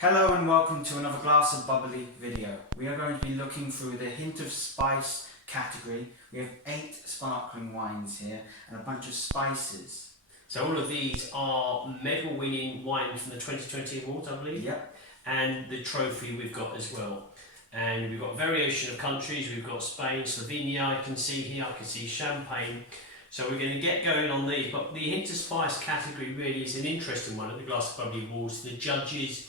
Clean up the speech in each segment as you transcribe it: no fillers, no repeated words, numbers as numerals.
Hello and welcome to another glass of bubbly video. We are going to be looking through the hint of spice category. We have 8 sparkling wines here and a bunch of spices. So all of these are medal winning wine from the 2020 awards, I believe. Yep. And the trophy we've got as well. And we've got variation of countries. We've got Spain, Slovenia, I can see here, I can see Champagne. So we're going to get going on these, but the hint of spice category really is an interesting one at the Glass of Bubbly Awards. The judges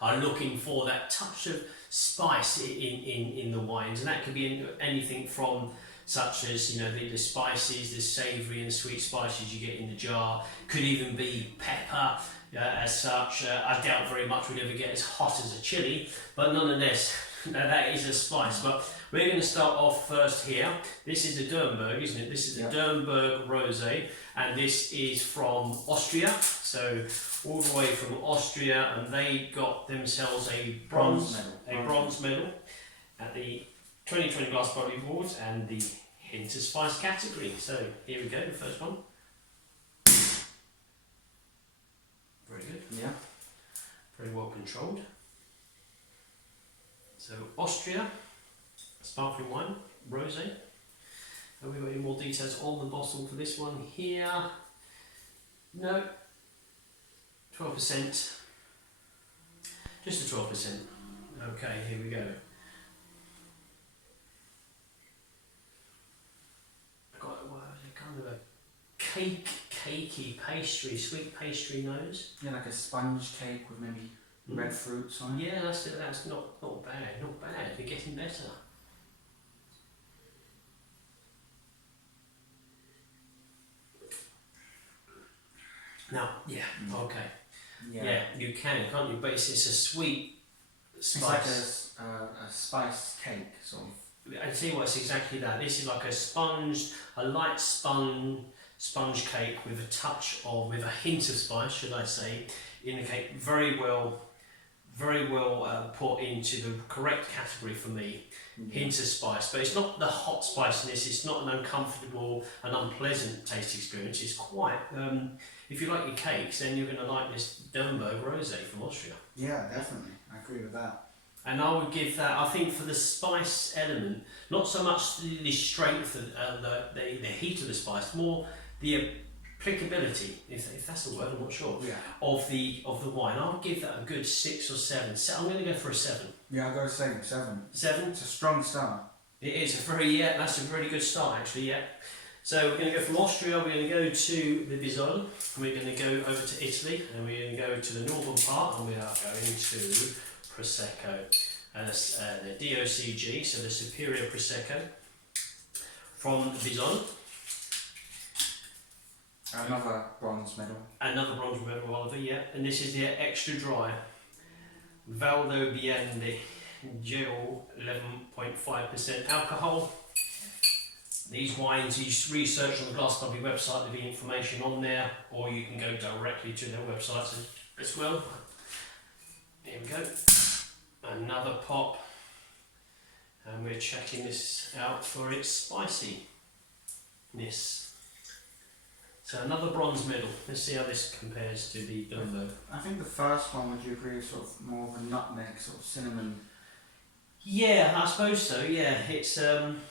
are looking for that touch of spice in the wines, and that could be anything from such as, you know, the spices, the savoury and sweet spices you get in the jar. Could even be pepper as such. I doubt very much we'd ever get as hot as a chilli, but nonetheless, that is a spice. But we're going to start off first here. This is a Dürnberg, isn't it? This is a Dürnberg Rosé, and this is from Austria. So all the way from Austria, and they got themselves a bronze medal at the 2020 Glass Bubbly Awards and the hint of spice category. So here we go, the first one. Very good. Yeah. Very well controlled. So Austria, sparkling wine, rosé. Have we got any more details on the bottle for this one here? No. 12%. Just a 12%. Okay, here we go. Got a kind of a cakey pastry, sweet pastry nose. Yeah, like a sponge cake with maybe red fruits on it. Yeah, that's it. That's not bad. Not bad. You're getting better. Now, yeah, okay. Yeah, you can, can't you? But it's a sweet spice. It's like a spice cake, sort of. I tell you what, it's exactly that. This is like a light sponge cake with a touch of, with a hint of spice, should I say, in the cake. Very well put into the correct category for me. Hint of spice, but it's not the hot spiciness. It's not an uncomfortable and unpleasant taste experience. It's quite. If you like your cakes, then you're going to like this Dürnberg Rosé from Austria. Yeah, definitely. I agree with that. And I would give that, I think, for the spice element, not so much the strength and the heat of the spice, more the applicability, if that's the word, I'm not sure, of the wine. I would give that a good 6 or 7. So I'm going to go for a 7. Yeah, I'll go 7. 7? It's a strong start. It is that's a really good start actually, yeah. So we're going to go from Austria, we're going to go to the Bisol, we're going to go over to Italy, and we're going to go to the northern part, and we are going to Prosecco, and the DOCG, so the Superior Prosecco, from the Bisol. Another bronze medal. Another bronze medal, Oliver, yeah. And this is the extra dry Valdo Biende Geo 11.5% alcohol. These wines, you research on the Glass Bubbly website, there'll be information on there, or you can go directly to their website as well. Here we go. Another pop. And we're checking this out for its spiciness. So another bronze medal. Let's see how this compares to the Dürnberg. I think the first one, would you agree, is sort of more of a nutmeg, sort of cinnamon. Yeah, I suppose so. Yeah, it's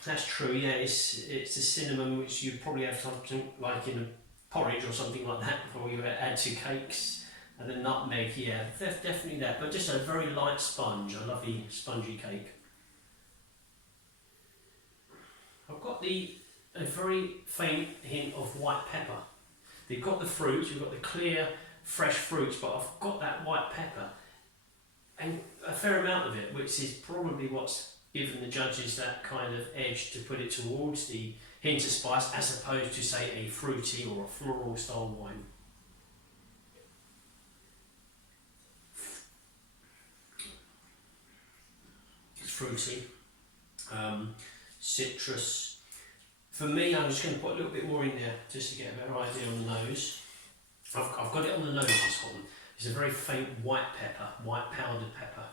that's true. Yeah, it's the cinnamon which you probably have something like in a porridge or something like that, or you add to cakes. And the nutmeg, yeah, definitely that. But just a very light sponge, a lovely spongy cake. I've got a very faint hint of white pepper. You've got the fruit, you've got the clear, fresh fruits, but I've got that white pepper. And a fair amount of it, which is probably what's given the judges that kind of edge to put it towards the hint of spice, as opposed to, say, a fruity or a floral style wine. It's fruity, citrus. For me, I'm just going to put a little bit more in there just to get a better idea on the nose. I've got it on the nose, this one. It's a very faint white pepper, white powdered pepper.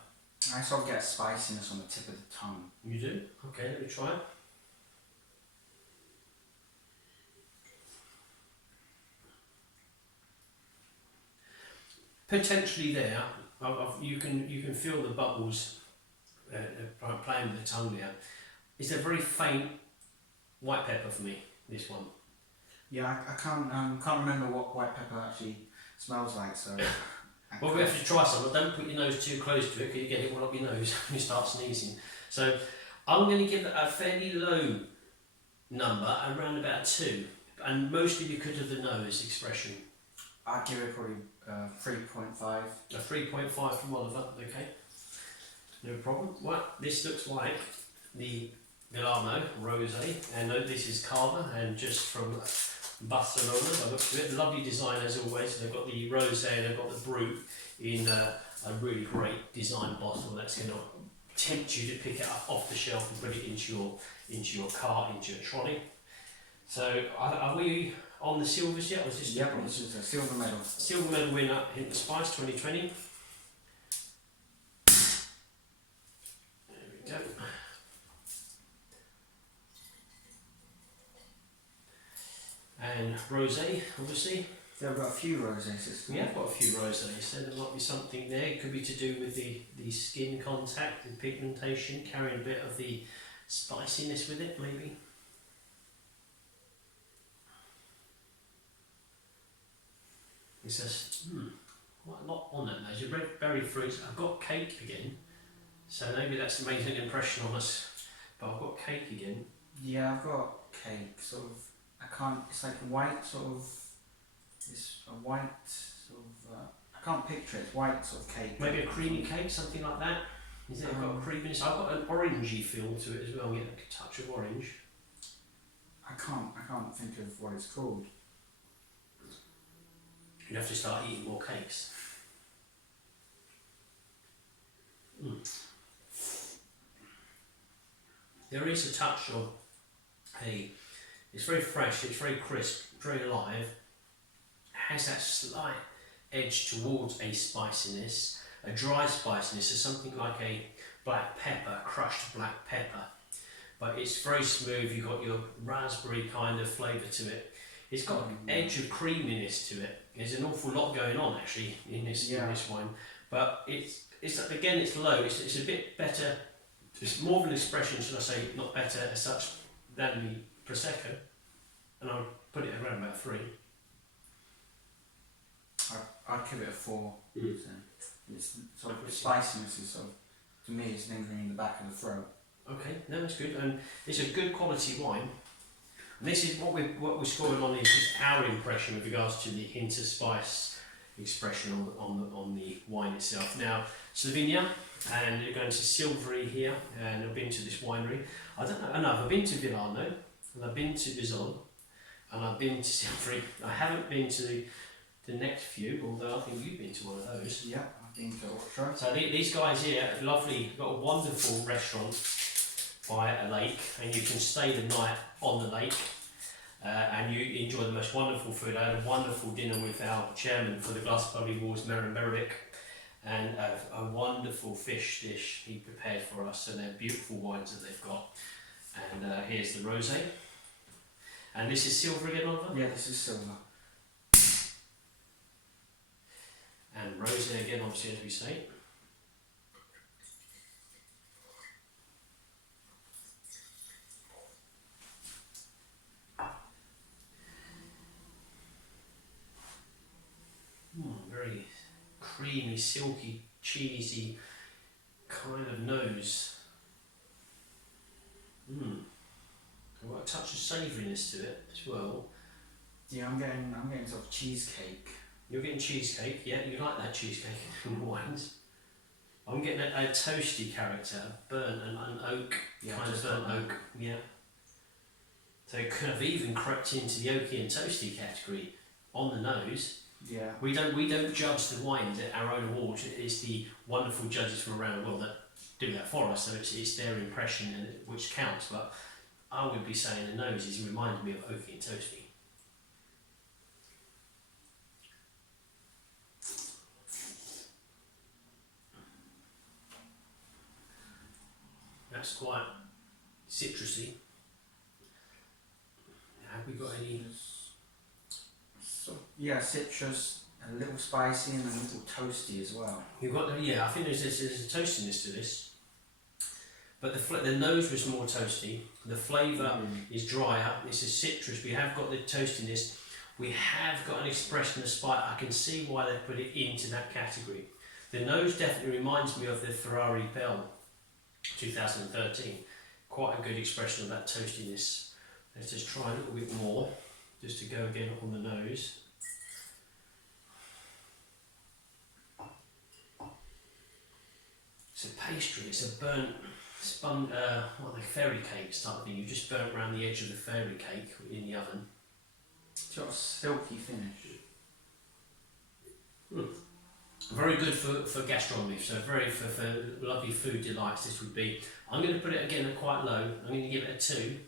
I sort of get spiciness on the tip of the tongue. You do? Okay, let me try it. Potentially there, You can feel the bubbles playing with the tongue there. It's a very faint white pepper for me. This one. Yeah, I can't remember what white pepper actually smells like. So. Well, we have to try some, but don't put your nose too close to it because you get it all up your nose when you start sneezing. So I'm going to give it a fairly low number, around about a 2, and mostly because of the nose expression. I'd give it probably 3.5. A 3.5 from Oliver, okay. No problem. Well, this looks like the Milano Rosé, and this is Carver, and just from Barcelona. I looked at it, lovely design as always. They've got the Rosé and they've got the Brut in a really great design bottle that's going to tempt you to pick it up off the shelf and put it into your car, into your trolley. So are we on the silvers yet? Was this this is a silver medal. Silver medal winner in the Spice 2020. There we go. And rosé, obviously. Yeah, we've got a few rosés. We have got a few rosés, so there might be something there. It could be to do with the skin contact, the pigmentation, carrying a bit of the spiciness with it, maybe. It says, quite a lot on that. There's your red berry fruits. I've got cake again, so maybe that's making an impression on us. But I've got cake again. Yeah, I've got cake, sort of. It's like white, sort of. It's a white, sort of. I can't picture it. It's white, sort of cake. Maybe a creamy cake, something like that. Is it got a creaminess? I've got an orangey feel to it as well. Get a touch of orange. I can't think of what it's called. You'd have to start eating more cakes. There is a touch of it's very fresh, it's very crisp, very alive. It has that slight edge towards a spiciness, a dry spiciness, so something like a black pepper, crushed black pepper. But it's very smooth, you've got your raspberry kind of flavour to it. It's got an edge of creaminess to it. There's an awful lot going on actually in this wine. But it's again, it's low, it's a bit better, it's more of an expression, should I say, not better as such, than the Prosecco. And I'll put it around about 3. I'd give it a 4. So it's sort of the spiciness is sort of, to me, it's lingering in the back of the throat. Okay, no, that's good, and it's a good quality wine. And this is what we're scoring on is our impression with regards to the hint of spice expression on the wine itself. Now, Slovenia, and you're going to Silvery here, and I've been to this winery. I don't know, no, I've been to Villano, and I've been to Bizon, and I've been to Silvery. I haven't been to the next few, although I think you've been to one of those. Yeah, I've been to Orchard. So these guys here, lovely, got a wonderful restaurant by a lake, and you can stay the night on the lake, and you enjoy the most wonderful food. I had a wonderful dinner with our chairman for the Glass Bubbly Wars, Merrin Berovic, and a wonderful fish dish he prepared for us, and they're beautiful wines that they've got. And here's the rosé. And this is silver again, Oliver? Yeah, this is silver. And rosé again, obviously, as we say. Very creamy, silky, cheesy kind of nose. Got a touch of savouriness to it as well. Yeah, I'm getting sort of cheesecake. You're getting cheesecake, yeah, you like that cheesecake in wines. I'm getting a toasty character, a burnt and an oak, kind of burnt oak, yeah. So it could have even crept into the oaky and toasty category on the nose. Yeah. We don't judge the wines at our own awards. It's the wonderful judges from around the world that do that for us. So it's their impression and which counts. But I would be saying the nose is reminding me of oaky and toasty. That's quite citrusy. Have we got any? So, yeah, citrus, a little spicy and a little toasty as well. You've got the, yeah, I think there's a toastiness to this, but the nose was more toasty. The flavour is drier. It's a citrus. We have got the toastiness. We have got an expression of spice. I can see why they put it into that category. The nose definitely reminds me of the Ferrari Bell 2013. Quite a good expression of that toastiness. Let's just try a little bit more, just to go again on the nose. It's a pastry, it's a burnt spun, what are they, fairy cakes type of thing. You just burnt around the edge of the fairy cake in the oven. It's got a silky finish. Very good for gastronomy, so very for lovely food delights this would be. I'm going to put it again at quite low. I'm going to give it a 2,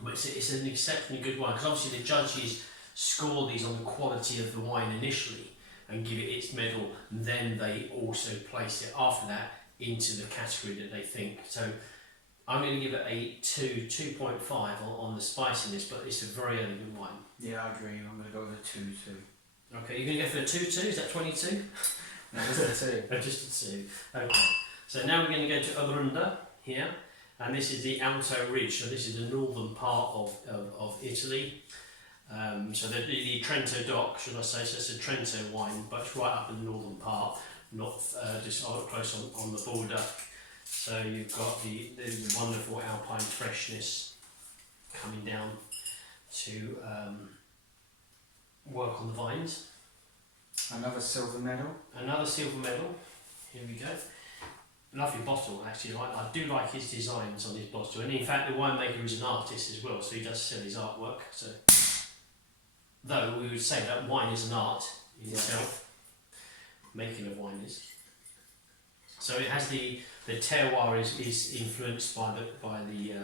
but it's an exceptionally good wine, because obviously the judges score these on the quality of the wine initially and give it its medal, and then they also place it after that into the category that they think. So I'm going to give it a 2.5 on the spiciness, but it's a very elegant wine. Yeah, I agree. I'm going to go with a 2 too. Okay, you're going to go for a 2-2, is that 22? No, just a 2. Oh, just a 2. Okay, so now we're going to go to Arunda here, and this is the Alto Ridge, so this is the northern part of Italy. So the Trento dock, should I say, so it's a Trento wine, but it's right up in the northern part, not just close on the border. So you've got the wonderful alpine freshness coming down to work on the vines. Another silver medal. Another silver medal. Here we go. Lovely bottle, actually. I do like his designs on his bottle, and in fact the winemaker is an artist as well, so he does sell his artwork. So, though we would say that wine is an art in itself, making of wine is. So it has the terroir is influenced by the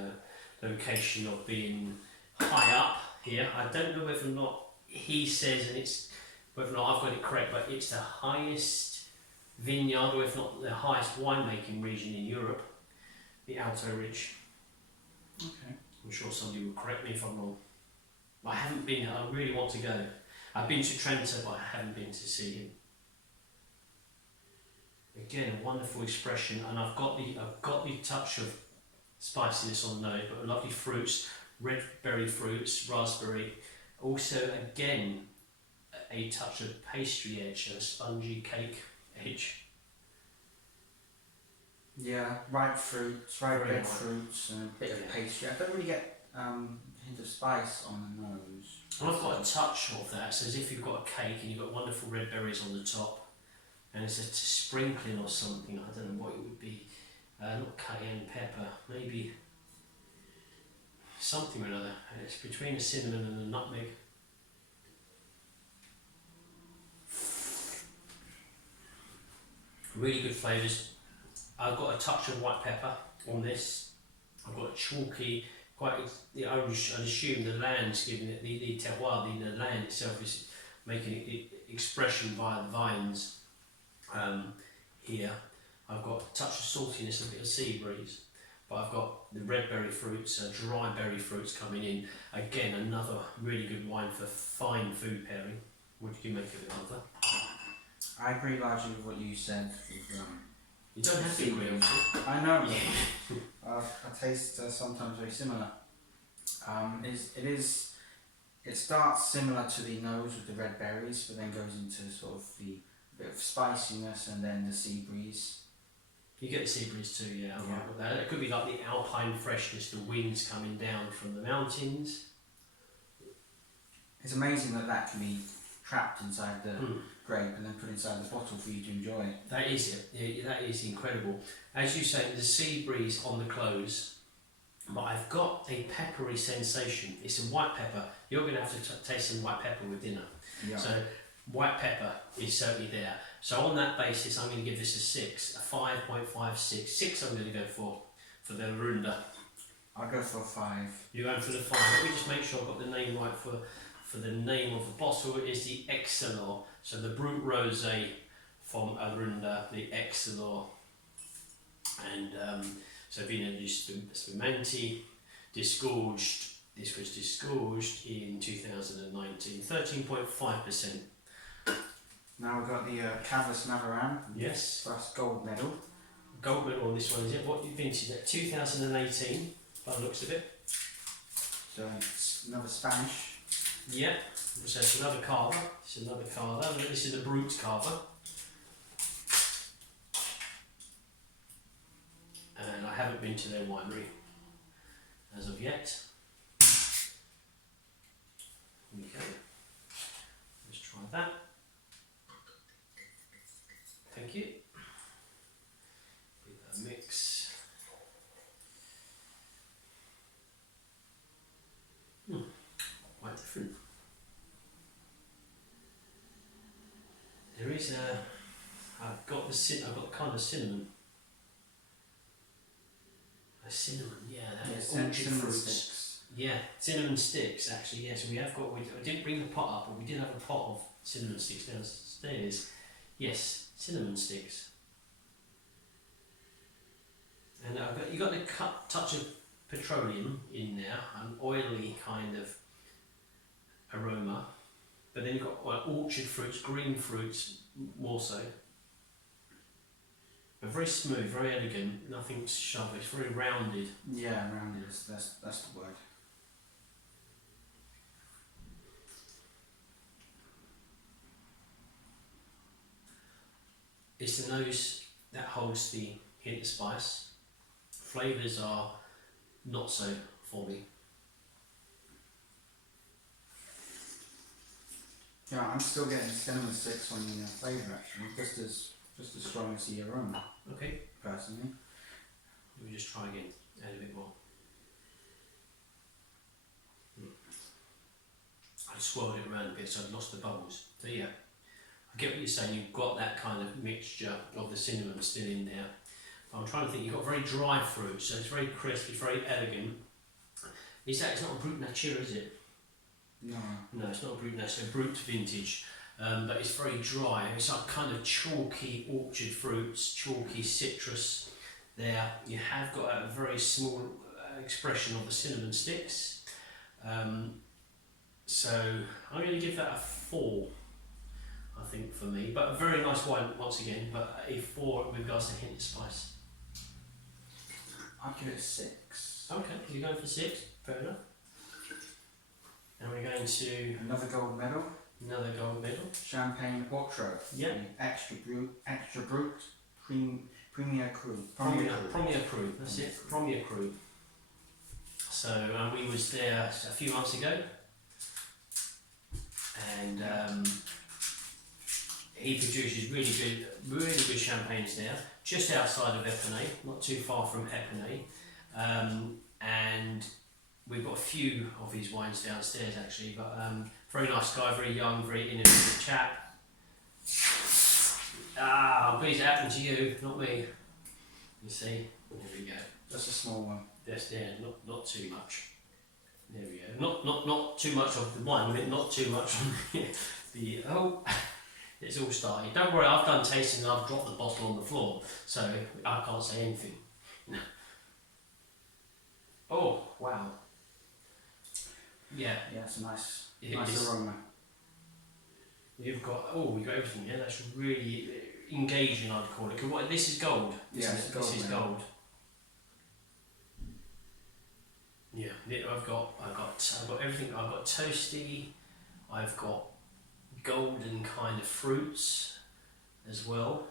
location of being high up here. I don't know whether or not he says, and it's whether or not I've got it correct, but it's the highest vineyard, or if not the highest winemaking region in Europe, the Alto Ridge. Okay. I'm sure somebody will correct me if I'm wrong. I haven't been. I really want to go. I've been to Trento, but I haven't been to see him. Again, a wonderful expression, and I've got the touch of spiciness on the nose, but lovely fruits, red berry fruits, raspberry. Also, again, a touch of pastry edge, a spongy cake edge. Yeah, ripe fruits, ripe Very red ripe. fruits, and a bit of pastry. I don't really get a hint of spice on the nose. And I've got a touch of that. It's as if you've got a cake and you've got wonderful red berries on the top, and it's a sprinkling or something. I don't know what it would be. Not cayenne pepper, maybe something or another. It's between a cinnamon and a nutmeg. Really good flavours. I've got a touch of white pepper on this. I've got a chalky, I'd assume the land's giving it, the terroir, the land itself is making it expression via the vines. Here I've got a touch of saltiness and a bit of sea breeze, but I've got the red berry fruits, dry berry fruits coming in. Again, another really good wine for fine food pairing. What did you make of it, Arthur? I agree largely with what you said. With, You don't have to agree with it. I know. Our tastes are sometimes very similar. It starts similar to the nose with the red berries, but then goes into sort of the bit of spiciness and then the sea breeze. You get the sea breeze too, yeah. I'm right with that. It could be like the alpine freshness, the winds coming down from the mountains. It's amazing that can be trapped inside the grape and then put inside the bottle for you to enjoy. That is it. Yeah, that is incredible. As you say, the sea breeze on the close, but I've got a peppery sensation. It's a white pepper. You're going to have to taste some white pepper with dinner. Yeah. So white pepper is certainly there. So on that basis, I'm going to give this a 6, a 5.56. 6 I'm going to go for the Arunda. I'll go for a 5. You're going for the 5. Let me just make sure I've got the name right for the name of the bottle. It is the Excellor. So the Brut Rosé from Arunda, the Excellor. And so Vino di Spumante, disgorged. This was disgorged in 2019, 13.5%. Now we've got the Cavus Navaram, Yes. first gold medal. Gold medal on this one, is it? What vintage? That 2018, by the looks of it. So it's another Spanish. Yep. So it's another carver. This is another carver. This is the Brute carver. And I haven't been to their winery as of yet. Okay. Let's try that. Thank you. Give that a mix. Quite different. There is I've got the kind of cinnamon. A cinnamon, yeah, that is orchard cinnamon fruits. sticks. Yeah, cinnamon sticks actually. Yes, we have got. I didn't bring the pot up, but we did have a pot of cinnamon sticks downstairs. Yes, cinnamon sticks. And you got the touch of petroleum in there, an oily kind of aroma, but then you've got orchard fruits, green fruits more so. But very smooth, very elegant, nothing sharp, it's very rounded. Yeah, rounded, that's the word. It's the nose that holds the hint of spice. Flavours are not so for me. Yeah, I'm still getting cinnamon sticks on the flavour actually, just as strong as the aroma. Okay, Personally. let me just try again, add a bit more. I swirled it around a bit so I lost the bubbles. So yeah, I get what you're saying, you've got that kind of mixture of the cinnamon still in there. But I'm trying to think, you've got very dry fruit, so it's very crisp, it's very elegant. It's not a Brut Nature, is it? No. No, it's not a Brut Nature, it's a Brut vintage. But it's very dry. It's like kind of chalky orchard fruits, chalky citrus there. You have got a very small expression of the cinnamon sticks. So I'm going to give that a 4, I think, for me. But a very nice wine once again, but a 4 with regards to hint of spice. I'd give it a 6. Okay, you're going for 6, fair enough. And we're going to Another gold medal. another gold medal. Champagne Quattro. Yep. The extra brut, Premier Cru. Premier Cru, that's it, Premier Cru. So we was there a few months ago, and he produces really good champagnes there, just outside of Epinay, not too far from Epinay, and we've got a few of his wines downstairs actually, but very nice guy, very young, very innovative chap. I'm pleased it happened to you, not me. You see, there we go. Just a small one. That's there, not too much. There we go. Not too much of the wine, but not too much on the it's all started. Don't worry, I've done tasting and I've dropped the bottle on the floor, so I can't say anything. No. Oh wow. Yeah. Yeah, it's a nice It's- aroma. We've got everything here. That's really engaging, I'd call it. 'Cause this is gold. Yeah, isn't it's it? gold, This is yeah. gold. Yeah, I've got everything. I've got toasty. I've got golden kind of fruits as well.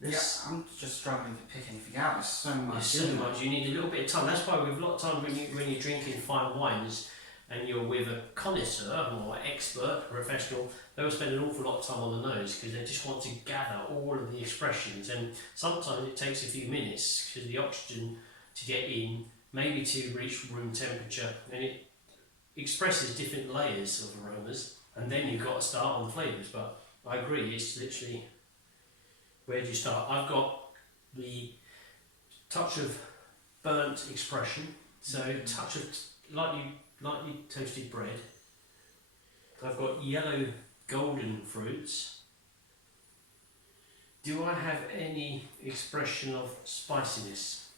This, Yeah, I'm just struggling to pick anything out. There's so much. there's so much. You need a little bit of time. That's why we've a lot of time when you're drinking fine wines and you're with a connoisseur or expert, professional. They'll spend an awful lot of time on the nose because they just want to gather all of the expressions. And sometimes it takes a few minutes because the oxygen to get in, maybe to reach room temperature, and it expresses different layers of aromas. And then you've got to start on the flavours. But I agree, it's literally, where do you start? I've got the touch of burnt expression, so touch of lightly toasted bread. I've got yellow golden fruits. Do I have any expression of spiciness?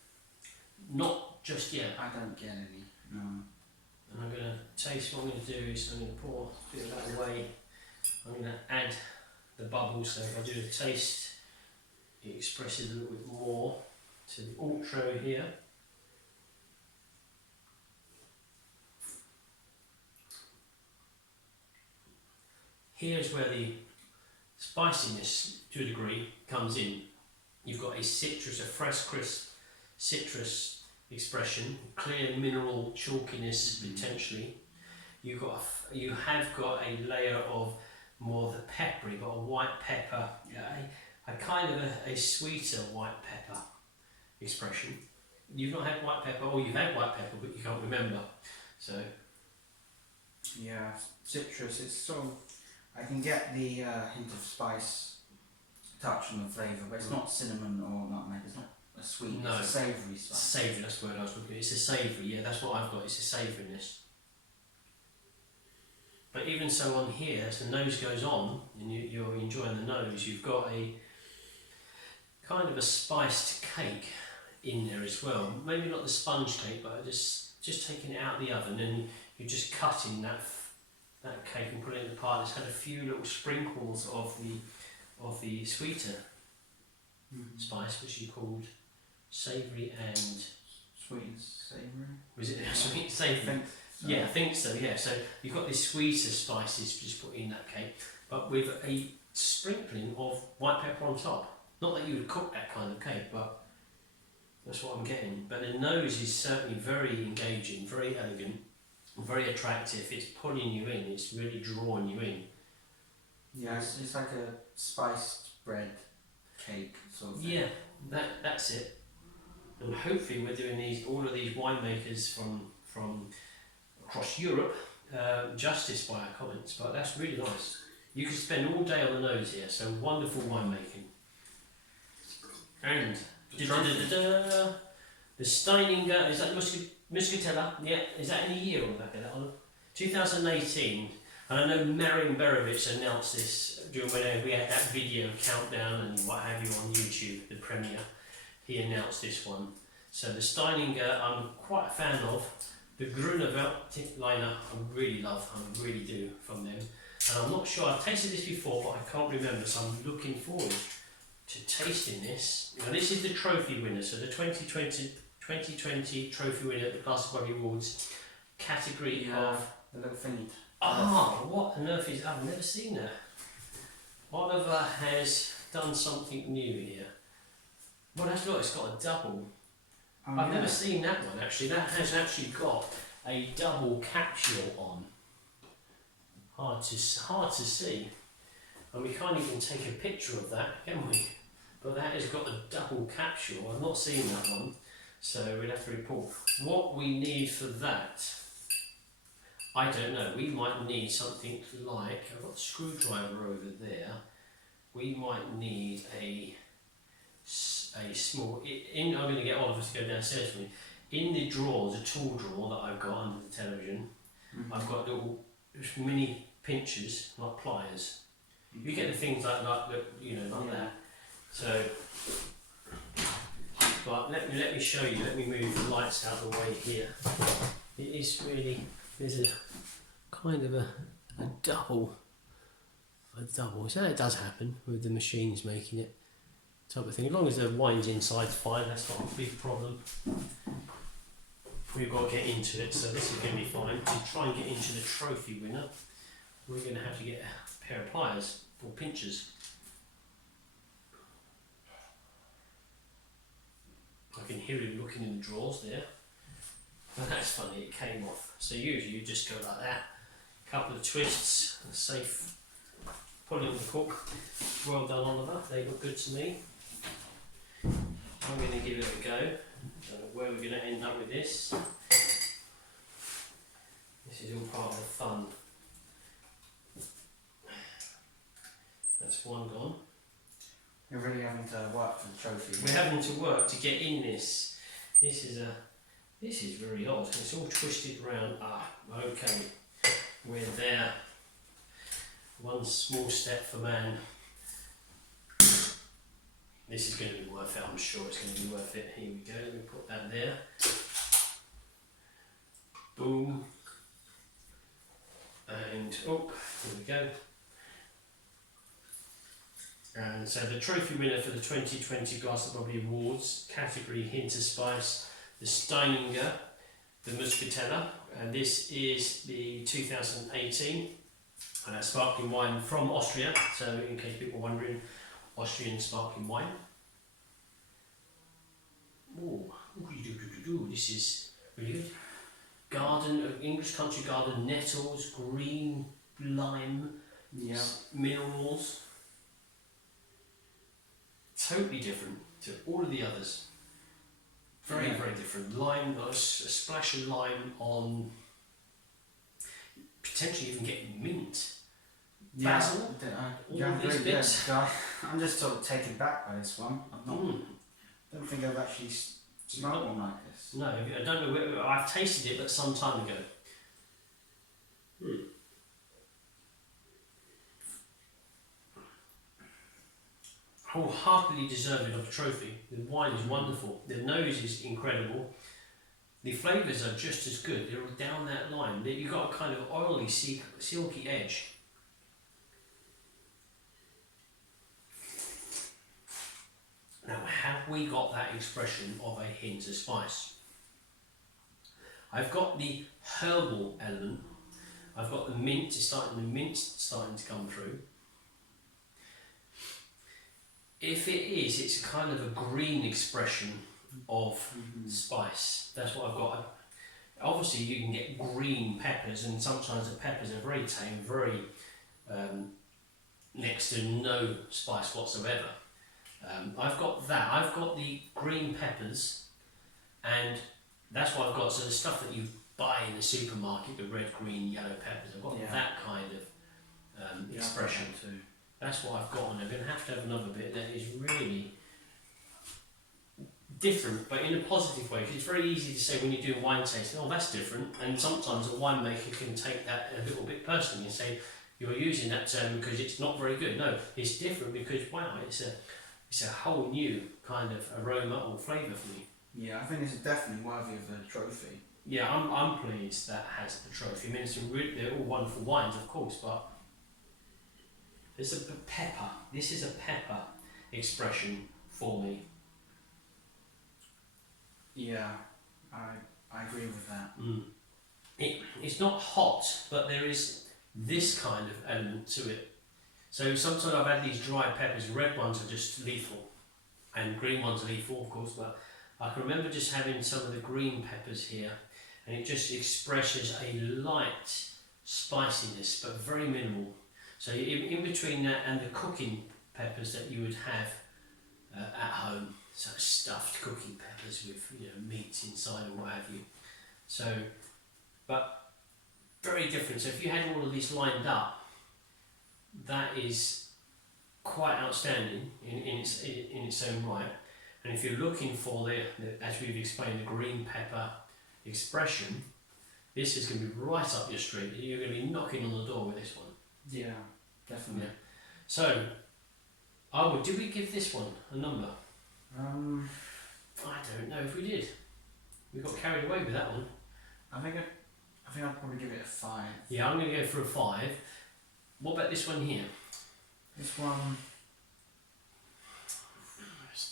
Not just yet. I don't get any. No. And I'm going to taste, what I'm going to do is I'm going to pour a bit of that away. I'm going to add the bubbles. So if I do the taste, it expresses a little bit more to the ultra here. Here's where the spiciness, to a degree, comes in. You've got a citrus, a fresh, crisp citrus expression, clear mineral chalkiness potentially. You have got a layer of more of the peppery, but a white pepper, a kind of a sweeter white pepper expression. You've not had white pepper, or you've had white pepper, but you can't remember. So yeah, citrus. It's sort of, I can get the hint of spice touch on the flavour, but it's not cinnamon or nutmeg. It's not a sweet. No. It's a savoury spice. Savoury, that's the word I was looking at. It's a savoury, yeah, that's what I've got, it's a savouriness. But even so on here, as the nose goes on, and you're enjoying the nose, you've got a kind of a spiced cake in there as well. Maybe not the sponge cake, but just taking it out of the oven, and you're just cutting that cake and putting it in the pie. It's had a few little sprinkles of the sweeter spice, which you called savoury and Sweet and savoury. was it sweet and savoury? Yeah, I think so. Yeah, so you've got these sweeter spices just put in that cake, but with a sprinkling of white pepper on top. Not that you would cook that kind of cake, but that's what I'm getting. But the nose is certainly very engaging, very elegant, very attractive. It's pulling you in. It's really drawing you in. Yeah, it's like a spiced bread cake sort of thing. Yeah, that's it. And hopefully we're doing all of these winemakers from across Europe justice by our comments, but that's really nice. You could spend all day on the nose here, so wonderful winemaking. And the Steininger, is that Muscatella? Yeah, is that in a year or that? 2018. And I know Marian Berovich announced this during when we had that video countdown and what have you on YouTube, the premiere. He announced this one. So the Steininger, I'm quite a fan of. The Grunewald liner, I really love, I really do, from them. And I'm not sure, I've tasted this before, but I can't remember, so I'm looking forward to tasting this. Now this is the trophy winner, so the 2020 trophy winner at the Glass of Bubbly Awards category of... the little thingy. What on earth is... I've never seen that. Oliver has done something new here. Well, that's look, it's got a double. I've never seen that one actually. That has actually got a double capsule on. Hard to see. And we can't even take a picture of that, can we? But that has got a double capsule. I've not seen that one, so we'll have to report. What we need for that, I don't know. We might need something like, I've got a screwdriver over there. We might need a small, I'm going to get Oliver to go downstairs for me. In the drawers, a tool drawer that I've got under the television, I've got little mini pinchers, like pliers. You get the things like that. So, but let me show you. Let me move the lights out of the way here. It is really, there's a kind of a double. So it does happen with the machines making it. Type of thing. As long as the wine's inside's fine, that's not a big problem. We've got to get into it, so this is going to be fine. To try and get into the trophy winner, we're going to have to get a pair of pliers or pinchers. I can hear him looking in the drawers there. But that's funny, it came off. So usually you just go like that, a couple of twists, and safe pulling the cork. Well done, Oliver, they look good to me. I'm going to give it a go. Don't know where we're going to end up with this. This is all part of the fun. That's one gone. You're really having to work for the trophy. We're having to work to get in this. This is very odd. It's all twisted round. Okay. We're there. One small step for man. This is going to be worth it, I'm sure it's going to be worth it. Here we go, let me put that there. Boom. And, here we go. And so the trophy winner for the 2020 Glass of Bubbly Awards, category Hint of Spice, the Steininger, the Muscatella, and this is the 2018 sparkling wine from Austria, so in case people are wondering, Austrian sparkling wine. Ooh, this is really good. Garden, English country garden, nettles, green lime, minerals. Totally different to all of the others. Very, very different. Lime, a splash of lime on, potentially even getting mint. Basil, all these bits. I'm just sort of taken back by this one. Don't think I've actually smelled one like this. No, I don't know where, I've tasted it, but some time ago. Wholeheartedly deserving of a trophy. The wine is wonderful. The nose is incredible. The flavours are just as good. They're down that line. You've got a kind of oily, silky edge. Now, have we got that expression of a hint of spice? I've got the herbal element. I've got the mint starting to come through. If it is, it's kind of a green expression of spice. That's what I've got. Obviously, you can get green peppers, and sometimes the peppers are very tame, very next to no spice whatsoever. I've got that. I've got the green peppers, and that's what I've got. So the stuff that you buy in the supermarket, the red, green, yellow peppers, I've got that kind of expression too. That's what I've got, and I'm going to have another bit that is really different, but in a positive way. Because it's very easy to say when you do a wine tasting, oh, that's different, and sometimes a winemaker can take that a little bit personally and say, you're using that term because it's not very good. No, it's different because, wow, it's a whole new kind of aroma or flavour for me. Yeah, I think it's definitely worthy of a trophy. Yeah, I'm pleased that has the trophy. I mean, they're all wonderful wines, of course, but there's a pepper. This is a pepper expression for me. Yeah, I agree with that. It's not hot, but there is this kind of element to it. So sometimes I've had these dry peppers. Red ones are just lethal, and green ones are lethal, of course. But I can remember just having some of the green peppers here, and it just expresses a light spiciness, but very minimal. So in between that and the cooking peppers that you would have at home, so stuffed cooking peppers with meat inside or what have you. So, but very different. So if you had all of these lined up, that is quite outstanding in its own right. And if you're looking for the as we've explained, the green pepper expression, this is going to be right up your street. You're going to be knocking on the door with this one. Yeah, definitely. Yeah. So, did we give this one a number? I don't know if we did. We got carried away with that one. I think I'll probably give it a 5. Yeah, I'm going to go for a 5. What about this one here? This one,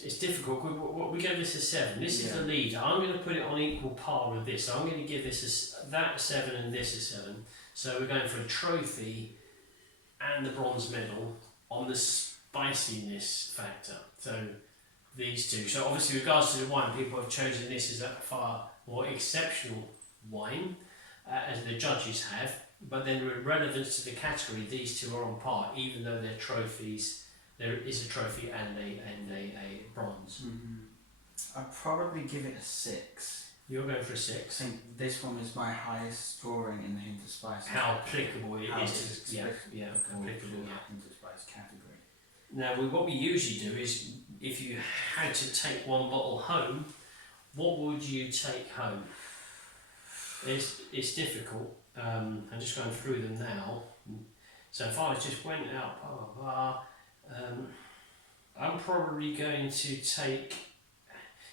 it's difficult. We gave this a 7. This is the leader. I'm going to put it on equal par with this. So I'm going to give this that a 7 and this a 7. So we're going for a trophy and the bronze medal on the spiciness factor. So these two. So obviously, with regards to the wine, people have chosen this as a far more exceptional wine, as the judges have. But then, with relevance to the category, these two are on par, even though they're trophies. There is a trophy and a bronze. I'd probably give it a 6. You're going for a I 6. think this one is my highest scoring in the Hint of Spice. How applicable it is to applicable Hint of Spice category. Now, what we usually do is, if you had to take one bottle home, what would you take home? It's difficult. I'm just going through them now. So if I just went out, I'm probably going to take.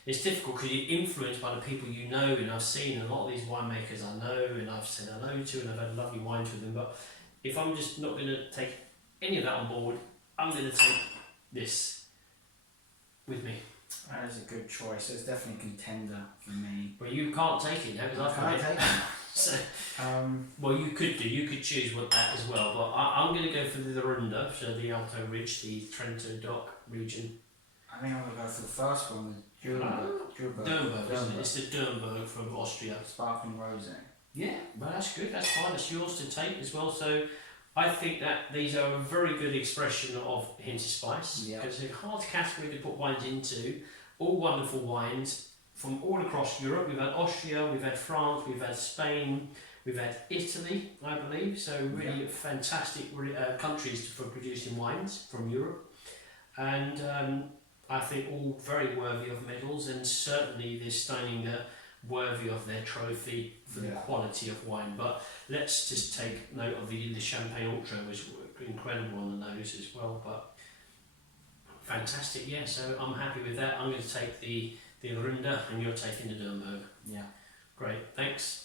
It's difficult because you're influenced by the people you know, and I've seen a lot of these winemakers I know, and I've said hello to, and I've had lovely wines with them. But if I'm just not going to take any of that on board, I'm going to take this with me. That is a good choice. It's definitely a contender for me. Well, you can't take it now because I've Can I got it. take it? So, Um, well, you could do. You could choose what that as well. But I'm going to go for the Runda, so the Alto Ridge, the Trento Dock region. I think I'm going to go for the first one, the Dernberg, isn't it? It's the Dernberg from Austria. Sparkling Rosé. Yeah, well, that's good. That's fine. It's yours to take as well. So I think that these are a very good expression of hint of spice. Yeah. Because it's a hard category to put wines into. All wonderful wines from all across Europe. We've had Austria, we've had France, we've had Spain, we've had Italy, I believe. So really fantastic countries for producing wines from Europe. And I think all very worthy of medals, and certainly the Steininger worthy of their trophy for the quality of wine. But let's just take note of the Champagne Ultra was incredible on the nose as well. But fantastic, yeah. So I'm happy with that. I'm going to take the Runda, and you're taking the Dernberg. Yeah. Great, thanks.